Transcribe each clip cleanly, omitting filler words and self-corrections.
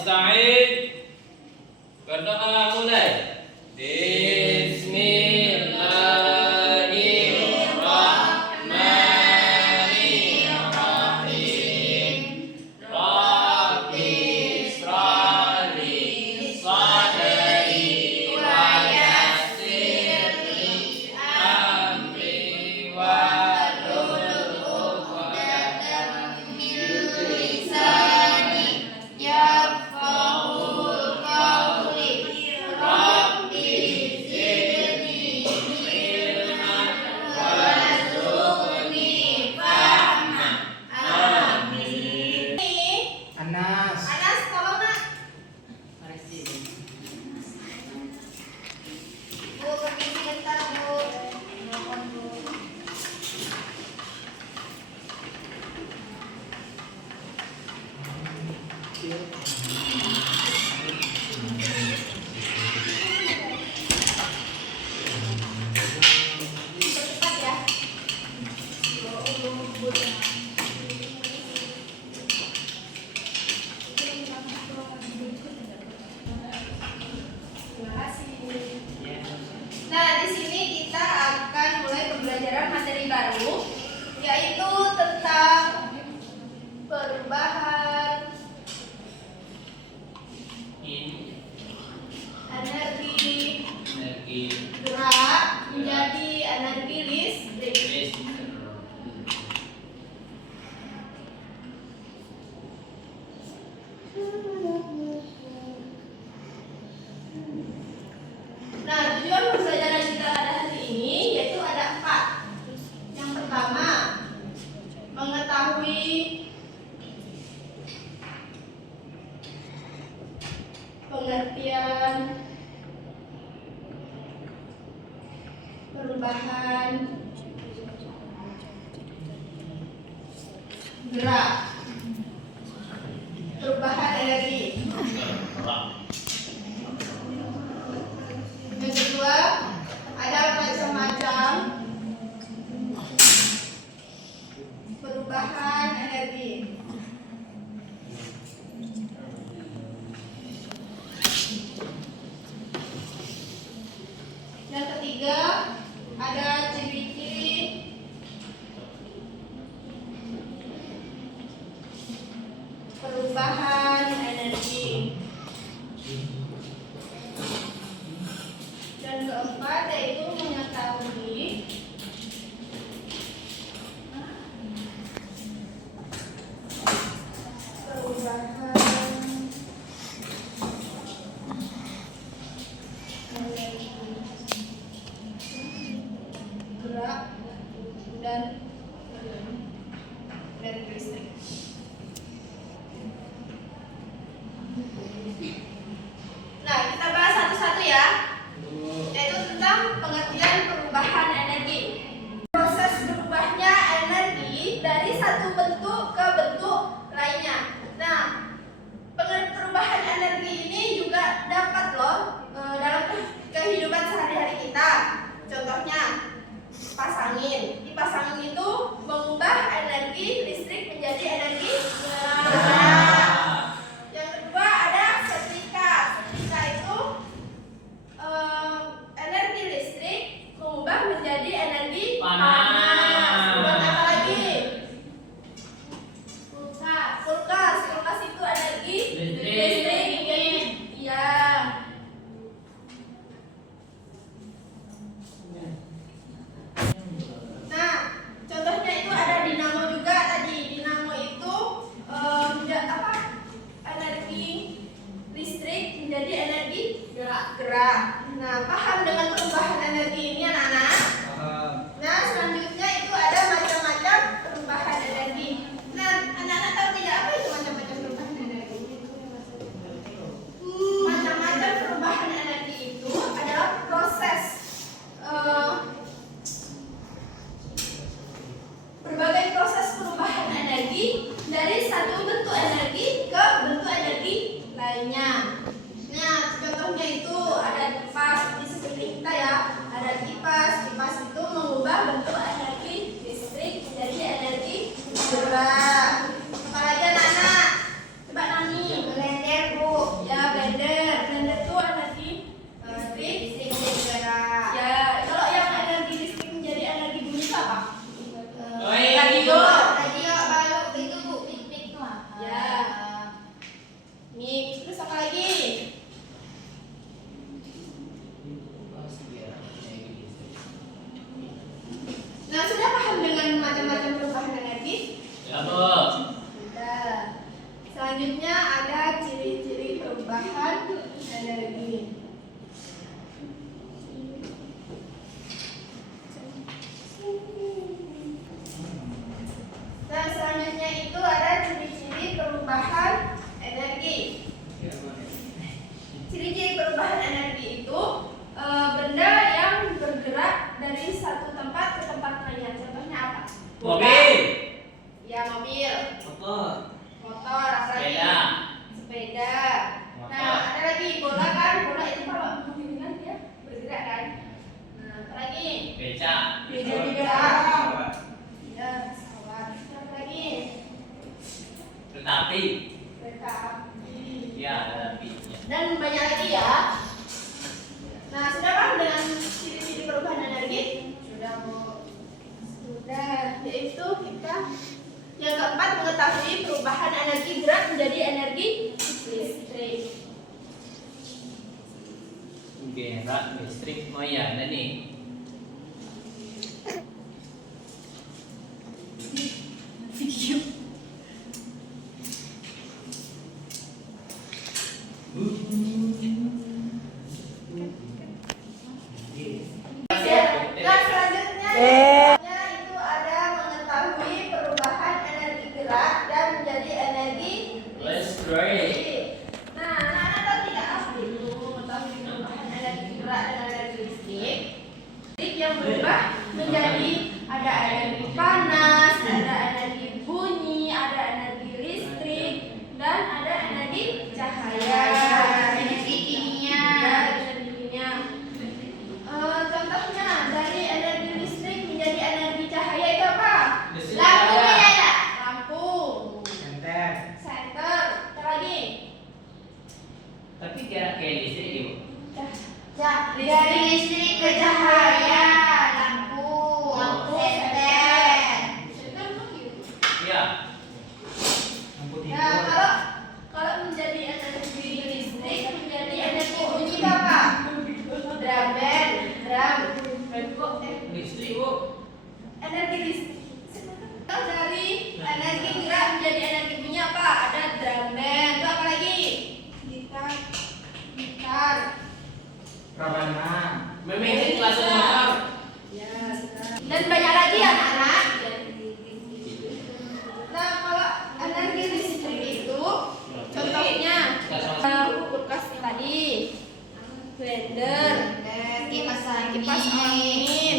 nasta'in. Berdoa mulai. Bismillahirrahmanirrahim. Rabbi ishrah li sadri wa yassir li amri wahlul 'uqdatam min lisani yafqahul qawli. Rabbi zidni ilman warzuqni fahma. Amin. Anas. Anas, tolong nak. Bu, permisi bentar bu. Mohon bu. Cepat ya. Terima kasih. Nah, di sini kita akan mulai pembelajaran materi baru, yaitu tentang perubahan energi gerak menjadi energi listrik. Nah, tujuan pembelajaran kita pada hari ini yaitu ada 4. Yang pertama, mengetahui pengertian perubahan gerak, perubahan energi. Yang kedua, ada macam-macam perubahan energi. Yang ketiga, ada ciri-ciri perubahan energi. Dan keempat, yaitu mengetahui perubahan energi gerak dan listrik. Kereta api. Kereta api. Ya, ada apinya. Dan banyak lagi ya. Nah, sudah kan dengan ciri-ciri perubahan energi? Sudah, Bu. Sudah, yaitu kita yang keempat mengetahui perubahan energi gerak menjadi energi listrik. Gerak listrik. Oh iya, ada nih. Dan selanjutnya itu ada mengetahui perubahan energi gerak dan menjadi energi Listrik. Nah, anak-anak tahu tidak apa itu mengetahui perubahan energi gerak dan energi listrik? Listrik yang berubah menjadi ada energi panas, ada energi bunyi, ada energi listrik, dan ada energi cahaya. Energi kimia. Ya, energi kimia. Contohnya dari energi listrik menjadi energi cahaya itu apa? Lampu menyala. Lampu, Senter. senter, apa lagi? Tapi gerak kayak listrik yuk. Dari listrik ke cahaya, lampu, senter. Senter lagi. Iya. Lampu Nah, tidur. kalau menjadi energi listrik menjadi energi bunyi itu apa? Drum band, drum. Listrik bu. Energi listrik. Dari energi gerak menjadi energi bunyi apa? Ada drum band. Itu apa lagi? Gitar. Gitar. Rebana. Mesin kelas motor. Dan banyak lagi anak-anak. Nah, kalau energi listrik itu contohnya kulkas tadi, blender, Kipas kipas angin.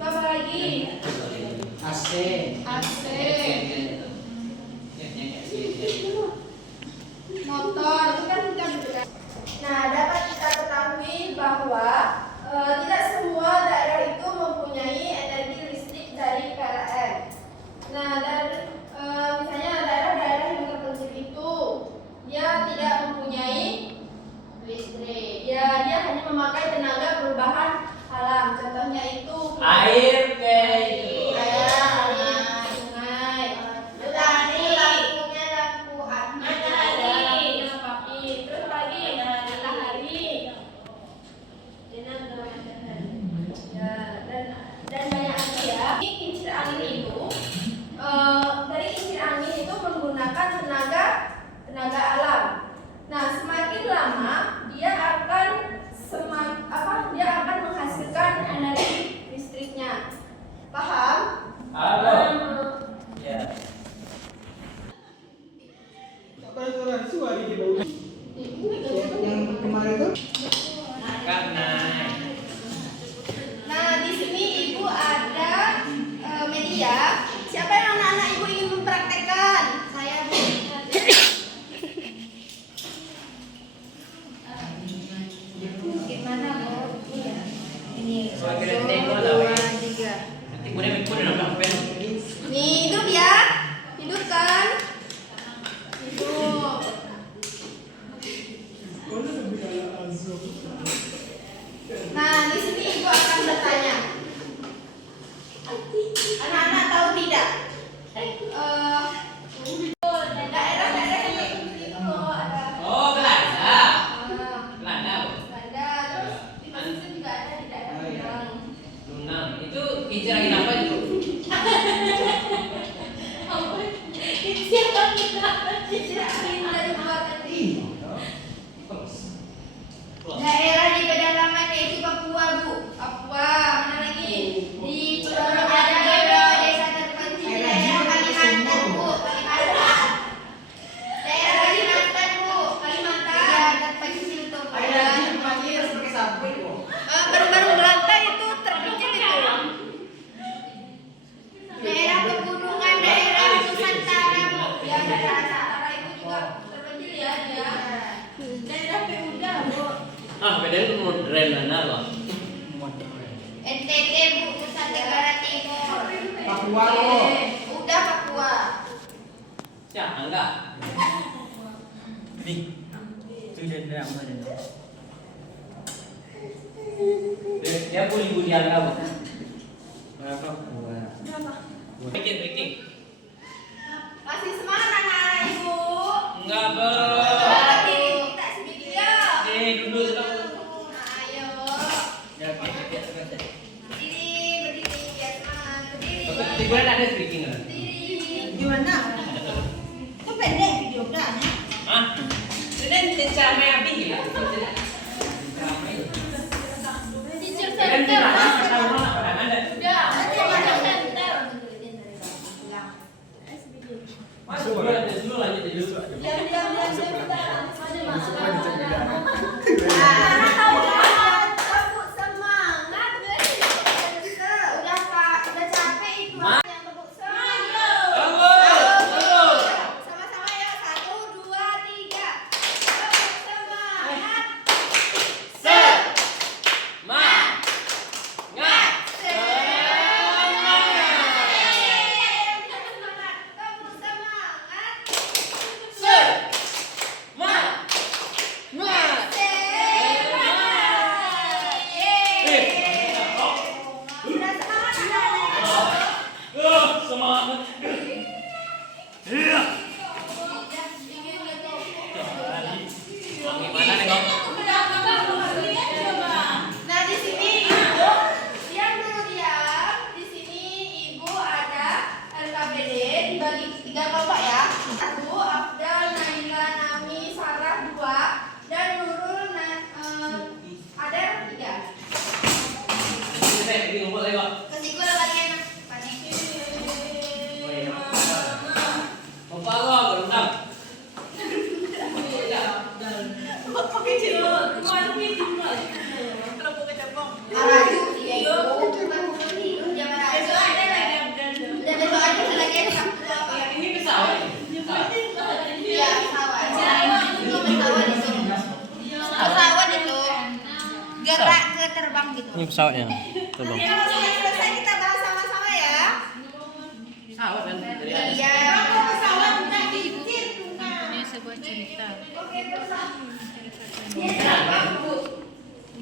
Apa lagi? AC. AC, motor, itu kan kita bergerak. Nah, dapat kita ketahui bahwa tidak semua daerah itu mempunyai energi listrik dari PLN. Nah, misalnya daerah-daerah yang terpencil itu dia tidak mempunyai listrik. Ya, dia hanya memakai tenaga perubahan alam. Contohnya itu Air kayak itu. air, sungai. Tadi lampunya lampu Matahari, api, terus lagi matahari. Ya, dan banyak lagi ya. Ini kincir angin itu, dari kincir angin itu menggunakan tenaga alam. Nah, semakin lama dia akan dia akan menghasilkan energi listriknya. Paham? Halo. Ya. Yang kemarin itu Kak naik. Nah, di sini Ibu ada media. Siapa yang anak-anak Ibu ingin mempraktekkan? Saya Bu. Gimana Bu? Ini Sebagai tengok lah, dua, weh. tiga. Nanti kuda nampak pen. Nih, hidup ya. Hidup kan? Hidup. Nah, di sini Ibu akan bertanya. Anak-anak tahu tidak? Daerah-daerah yang terpencil itu loh ada. Oh, Belanda. Belanda bu. Ada, terus di Mesir juga ada di daerah Minang. Lunang. Itu kincir angin apa itu? Kincir angin dari luar negeri. Daerah di pedalaman yaitu Papua Bu. Papua, mana lagi? Di Pulau Pulau ada Ada. beberapa desa terpencil di daerah Kalimantan Bu. Daerah Kalimantan Bu. Kalimantan. Ya, terpencil tuh. ada yang pakai harus pakai sapu itu. Baru-baru Belanda itu terpencil itu. Daerah pegunungan, daerah Nusantara Bu. Ya, daerah Nusantara itu juga terpencil ya dia. Daerah Pemuda, Bu. Ah, beda itu modern mana loh. Itu Papua lo. Udah Papua. Ya, enggak. Nih. Itu dia apa dia? Dia buli-buli apa? Berapa? Bikin. Masih semangat anak-anak ibu. Enggak, Be. Kita sedikit ya. Duduk. Ayo. Ya, bikin. Berdiri, biar semangat. Berdiri. Di bulan ada speaking enggak? Berdiri. Gimana? Kok pendek video kan? Hah? Ini cara main api ya? Teacher Kan center. tidak Udah. Center. Masuk bulan dulu lanjut dulu. Diam. Semangat, guys. Udah capek itu. Ma. Yang tepuk semangat. Sama-sama ya. 1, 2, 3. Tepuk semangat. Semangat. Gimana nih, Kong? Nah, di sini ibu diam dulu diam. Di sini ibu ada LKPD dibagi 3 kelompok ya. 1 Afdal, Naila, Nami, Sarah 2 dan Nurul ada 3. Ini ngumpul lagi, Kok. Kasih gue lagi enak. Panik. Lupa lo, berundang. Merayu dia ibu. Dia merayu. Besok ada lagi. Dan besok aja ada lagi Sabtu apa ya? Ini pesawat. Iya, pesawat. Itu pesawat itu. Pesawat itu. Gerak ke terbang gitu. Ini pesawatnya. Coba. Nanti kalau sudah selesai kita bahas sama-sama ya. Pesawat kan dari atas. Iya. Pesawat udah dikit. Ini sebuah cerita. Oke, pesawat. Dia terbang, Bu.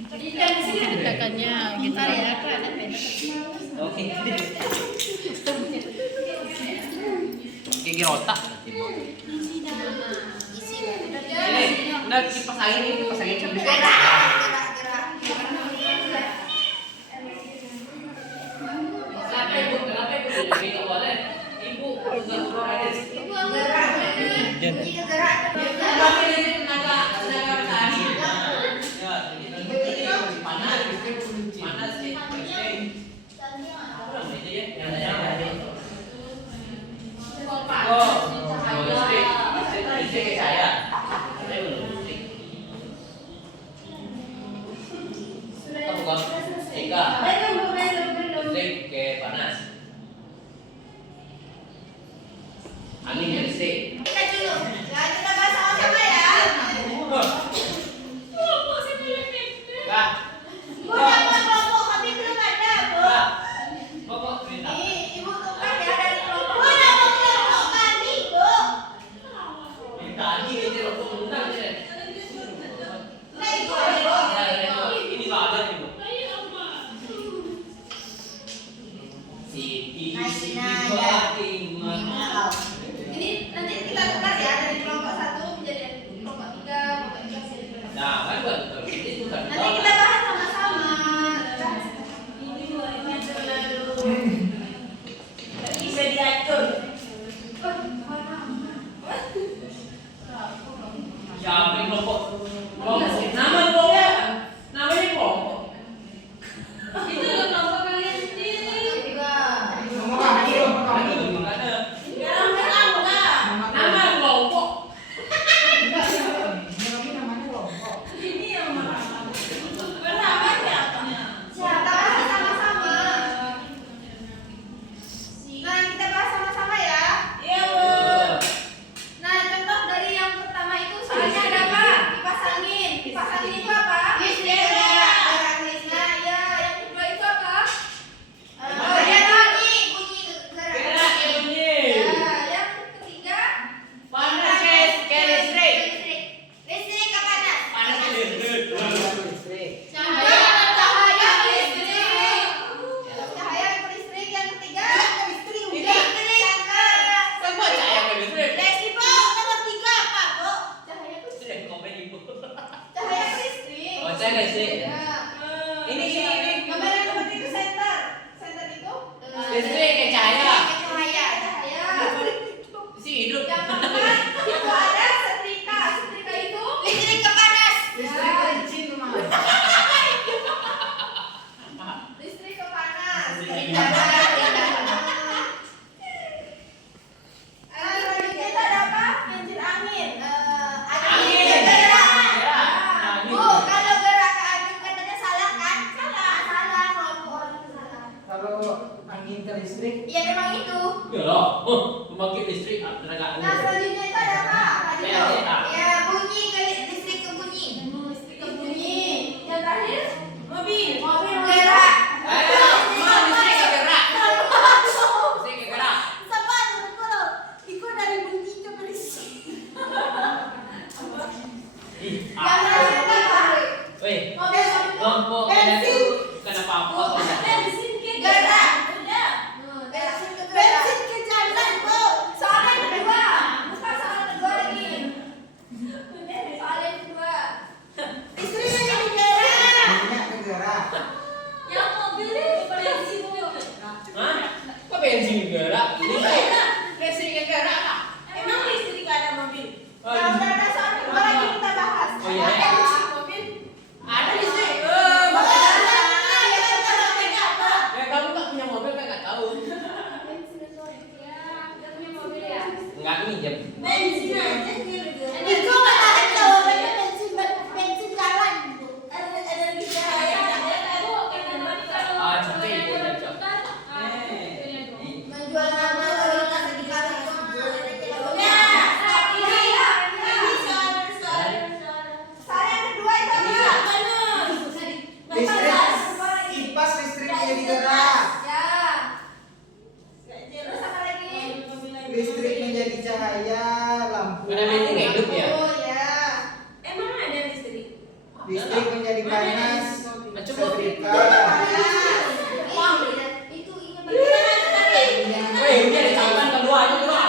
Ceritakannya gitu ya. Oke. Gigi otak. Ini, nah kipas angin ini kipas angin sambil Gerak. Kenapa ibu jadi nggak boleh? Ibu nggak boleh. Gerak. Ini gerak. Tenaga petani. Ya, panas sih. Kurang aja ya. Oh, listrik kayak saya. Saya belum listrik. Kamu kan? Eka. Listrik kayak panas. Angin ya listrik. Kita dulu. Nah, kita bahas sama-sama ya. Kak. Bu, dapat kelompok tapi belum ada, Bu. Kak. Pokok cerita. Nih, Ibu tukar ya dari kelompok. Bu, dapat kelompok kami, Bu. Tadi ini waktu undang aja. Nah, Ibu ada, Bu. Ini sahabat ibu. Siti Ini nanti kita tukar ya dari kelompok 1 menjadi kelompok 3, kelompok 3 menjadi kelompok 4. Nah, kan buat itu kan. Nanti kita bahas sama-sama. Bisa diatur. Siapa yang kelompok? Kelompok. Nama kelompok. Namanya kelompok. Itu kelompok kalian sendiri. Juga. Nomor lagi lo. Ada. Dalam enggak. Nama kelompok. angin ke listrik. Iya memang itu. Ya loh, pembangkit listrik tenaga Nah angin. selanjutnya itu ada apa? Radio. PLTA. Ya bunyi ke listrik ke bunyi. Listrik ke bunyi. Yang terakhir Mobil. mobil bergerak. Ayo, listrik gerak. Listrik gerak. Sabar, kalau ikut dari bunyi ke berisik. Yang terakhir apa? Weh, Mobil kelompok kalian Bensin. tuh kenapa apa? Bensin ke gerak. Udah. Bensin ke gerak. Bensin ke jalan, Bu. Soal yang kedua. Bukan soal yang kedua lagi. Soal yang kedua. Istrinya jadi gerak. Minyak bergerak. Yang mobil bensin juga. Hah? Kok bensin gerak? Ini Iya. listrik gerak. Emang listrik gak ada mobil? Oh, Nah, udah ada soal kedua lagi kita bahas. Oh, iya. Ada listrik. Mobil. ada listrik. Ya kamu tak punya mobil kan nggak tahu. Udah punya mobil ya? Nggak minjem. Bensin aja dia udah. Itu nggak tahu. Bensin jalan. Energi cahaya. Ah, cantik ibu dan cok. Menjual nama kalau kita sedikit Udah. Soal yang kedua itu apa? Listrik. Kipas listrik menjadi gerak. Ya. Terus apa lagi? Listrik menjadi cahaya. Lampu. Ada bensin nggak hidup ya? Oh ya. Emang ada listrik? Listrik menjadi panas. Coba. Setrika. Itu ini Weh, ini ada catatan kedua itu kedua.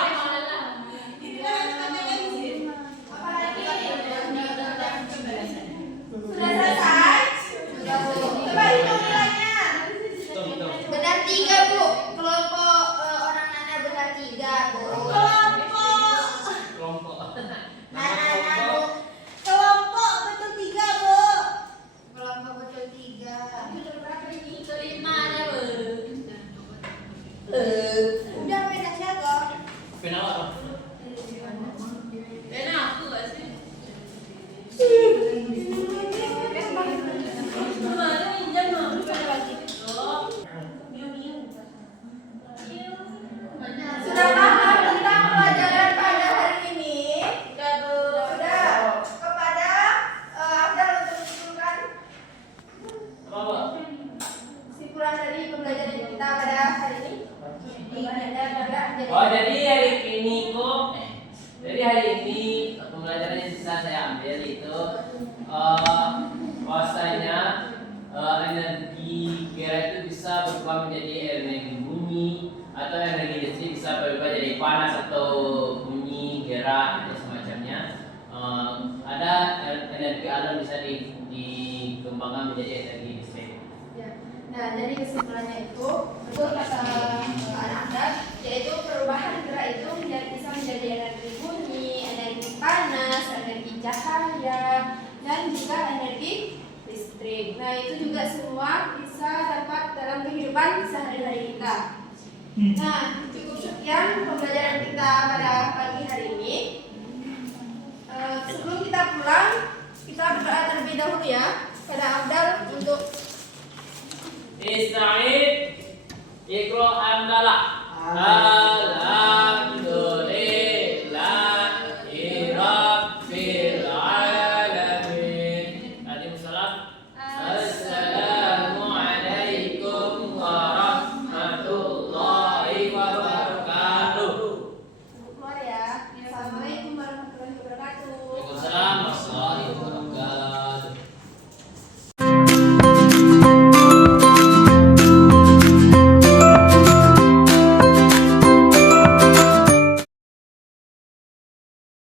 apa lagi? Sudah selesai? Coba hitung nilainya. Tuh. Benar 3 Bu. Kelompok orang Nana benar 3 Bu. Kelompok. Nana Bu. Kelompok betul 3, Bu. Kelompok betul 3. Itu berapa ini? Kelima ada Udah beda siapa? Kenapa? Bena aku gak sih? Kemarin minjam mau lagi. Oh. Sudah paham tentang pelajaran pada hari ini? Udah, Bu. Sudah. Kepada Abdal untuk menyimpulkan Apa? kesimpulan dari pembelajaran kita pada hari ini. Oh, jadi hari ini kok jadi hari ini pembelajaran yang bisa saya ambil itu bahwasanya energi gerak itu bisa berubah menjadi energi bunyi atau energi listrik bisa berubah jadi panas atau bunyi gerak atau semacamnya. Ada energi alam bisa dikembangkan menjadi energi listrik. Ya. Nah, jadi kesimpulannya itu betul kata anak Anda, yaitu perubahan gerak itu bisa menjadi energi bunyi, energi panas, energi cahaya, dan juga energi listrik. Nah, itu juga semua bisa dapat dalam kehidupan sehari-hari kita. Nah, cukup sekian pembelajaran kita pada pagi hari ini. Sebelum kita pulang, kita berdoa terlebih dahulu ya pada Abdal untuk Ista'id Iqra' amdala.